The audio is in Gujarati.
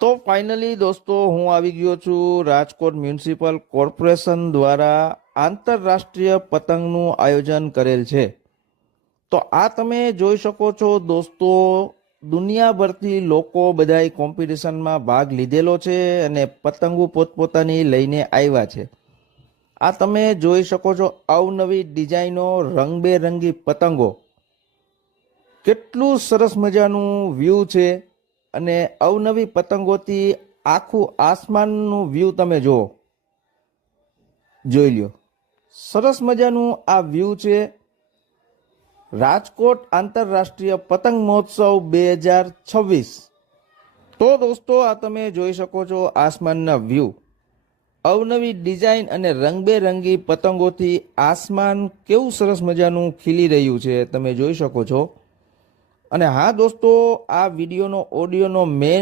તો ફાઇનલી દોસ્તો હું આવી ગયો છું રાજકોટ મ્યુનિસિપલ કોર્પોરેશન દ્વારા આંતરરાષ્ટ્રીય પતંગનું આયોજન કરેલ છે। તો આ તમે જોઈ શકો છો દોસ્તો, દુનિયાભરથી લોકો બધાય કોમ્પિટિશનમાં ભાગ લીધેલો છે અને પતંગો પોતપોતાની લઈને આવ્યા છે। આ તમે જોઈ શકો છો અવનવી ડિઝાઇનો, રંગબેરંગી પતંગો, કેટલું સરસ મજાનું વ્યૂ છે અને અવનવી પતંગોથી આખું આસમાનનું વ્યૂ તમે જોઈ લ્યો। સરસ મજાનું આ વ્યૂ છે રાજકોટ આંતરરાષ્ટ્રીય પતંગ મહોત્સવ 2026। તો દોસ્તો આ તમે જોઈ શકો છો આસમાનના વ્યૂ, અવનવી ડિઝાઇન અને રંગબેરંગી પતંગોથી આસમાન કેવું સરસ મજાનું ખીલી રહ્યું છે તમે જોઈ શકો છો। અને હા દોસ્તો, આ વિડીયોનો ઓડિયોનો મેન